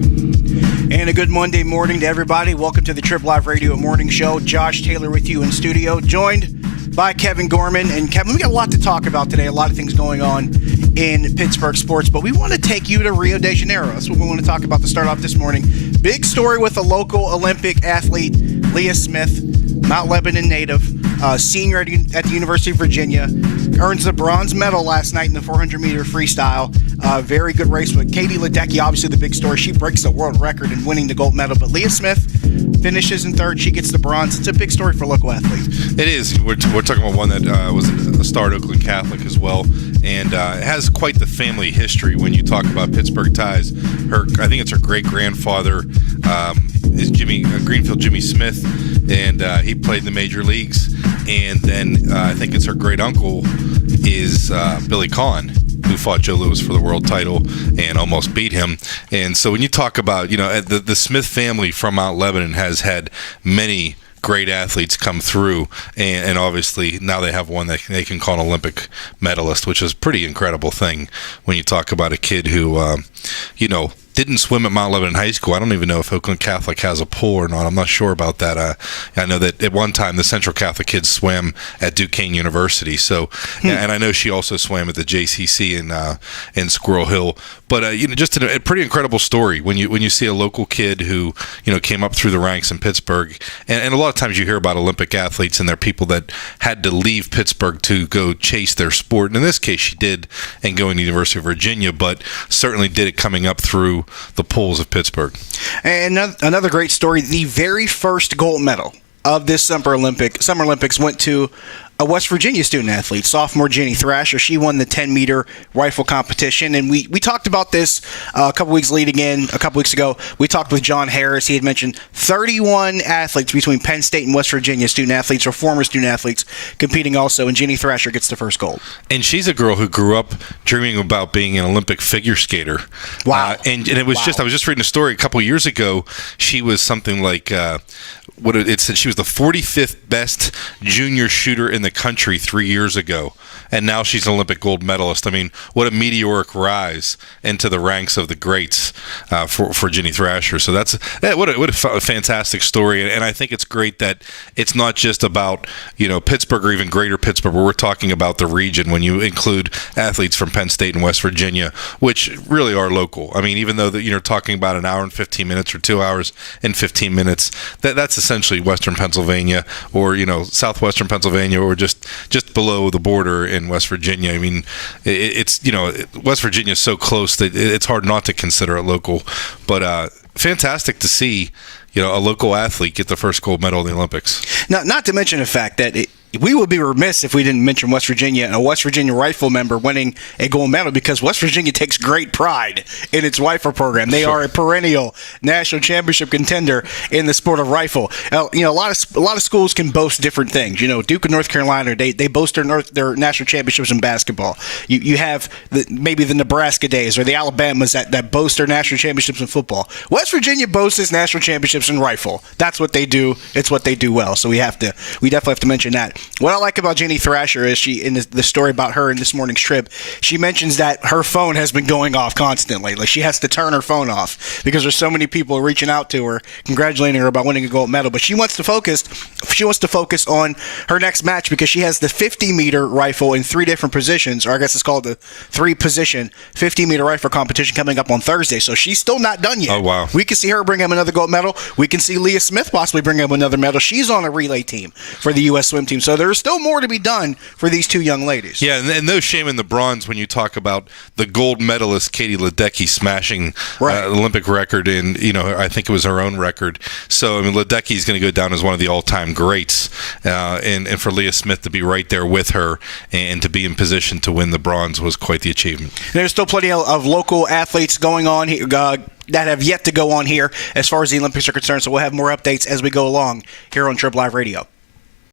And a good Monday morning to everybody. Welcome to the Trip Live Radio Morning Show. Josh Taylor with you in studio, joined by Kevin Gorman. And Kevin, we got a lot to talk about today, a lot of things going on in Pittsburgh sports, but we want to take you to Rio de Janeiro. That's what we want to talk about to start off this morning. Big story with a local Olympic athlete, Leah Smith, Mount Lebanon native, senior at the University of Virginia, earns the bronze medal last night in the 400-meter freestyle. Very good race with Katie Ledecky, obviously the big story. She breaks the world record in winning the gold medal, but Leah Smith finishes in third. She gets the bronze. It's a big story for local athletes. It is. We're talking about one that was a star at Oakland Catholic as well, and it has quite the family history when you talk about Pittsburgh ties. I think it's her great-grandfather is Greenfield Jimmy Smith, and he played in the major leagues. And then I think it's her great-uncle is Billy Conn, who fought Joe Louis for the world title and almost beat him. And so when you talk about, the Smith family from Mount Lebanon has had many great athletes come through, and obviously now they have one that they can call an Olympic medalist, which is a pretty incredible thing when you talk about a kid who, didn't swim at Mount Lebanon High School. I don't even know if Oakland Catholic has a pool or not. I'm not sure about that. I know that at one time the Central Catholic kids swam at Duquesne University. So, and I know she also swam at the JCC in Squirrel Hill. But just a pretty incredible story when you see a local kid who came up through the ranks in Pittsburgh. And a lot of times you hear about Olympic athletes and they're people that had to leave Pittsburgh to go chase their sport. And in this case, she did, and going to the University of Virginia, but certainly did it coming up through the pools of Pittsburgh. And another great story, the very first gold medal of this Summer Olympics went to a West Virginia student athlete, sophomore Jenny Thrasher. She won the 10-meter rifle competition, and we talked about this a couple weeks ago. We talked with John Harris. He had mentioned 31 athletes between Penn State and West Virginia, student athletes or former student athletes, competing also, and Jenny Thrasher gets the first gold. And she's a girl who grew up dreaming about being an Olympic figure skater. Wow. And it was I was just reading a story a couple years ago. She was something like it said she was the 45th best junior shooter in the country 3 years ago, and now she's an Olympic gold medalist. I mean, what a meteoric rise into the ranks of the greats for Jenny Thrasher. So what a fantastic story, and I think it's great that it's not just about Pittsburgh or even greater Pittsburgh, where we're talking about the region when you include athletes from Penn State and West Virginia, which really are local. I mean, even though that you're talking about an hour and 15 minutes or 2 hours and 15 minutes, that's essentially Western Pennsylvania or southwestern Pennsylvania or just below the border in West Virginia. I mean, it's West Virginia is so close that it's hard not to consider it local. But fantastic to see a local athlete get the first gold medal in the Olympics. Now, not to mention the fact that we would be remiss if we didn't mention West Virginia and a West Virginia rifle member winning a gold medal, because West Virginia takes great pride in its rifle program. They are a perennial national championship contender in the sport of rifle. A lot of schools can boast different things. Duke of North Carolina, they boast their national championships in basketball. You have maybe the Nebraska days or the Alabamas that boast their national championships in football. West Virginia boasts its national championships in rifle. That's what they do. It's what they do well. So we definitely have to mention that. What I like about Jenny Thrasher is in the story about her in this morning's trip, she mentions that her phone has been going off constantly. Like, she has to turn her phone off because there's so many people reaching out to her, congratulating her about winning a gold medal. But she wants to focus on her next match because she has the 50-meter rifle in 3 different positions, or I guess it's called the 3-position 50-meter rifle competition coming up on Thursday. So she's still not done yet. Oh, wow. We can see her bring home another gold medal. We can see Leah Smith possibly bring home another medal. She's on a relay team for the U.S. swim team. So there's still more to be done for these two young ladies. Yeah, and no shame in the bronze when you talk about the gold medalist Katie Ledecky smashing Olympic record in, I think it was her own record. So, I mean, Ledecky is going to go down as one of the all-time greats. And for Leah Smith to be right there with her and to be in position to win the bronze was quite the achievement. There's still plenty of local athletes going on here, that have yet to go on here as far as the Olympics are concerned. So we'll have more updates as we go along here on Trip Live Radio.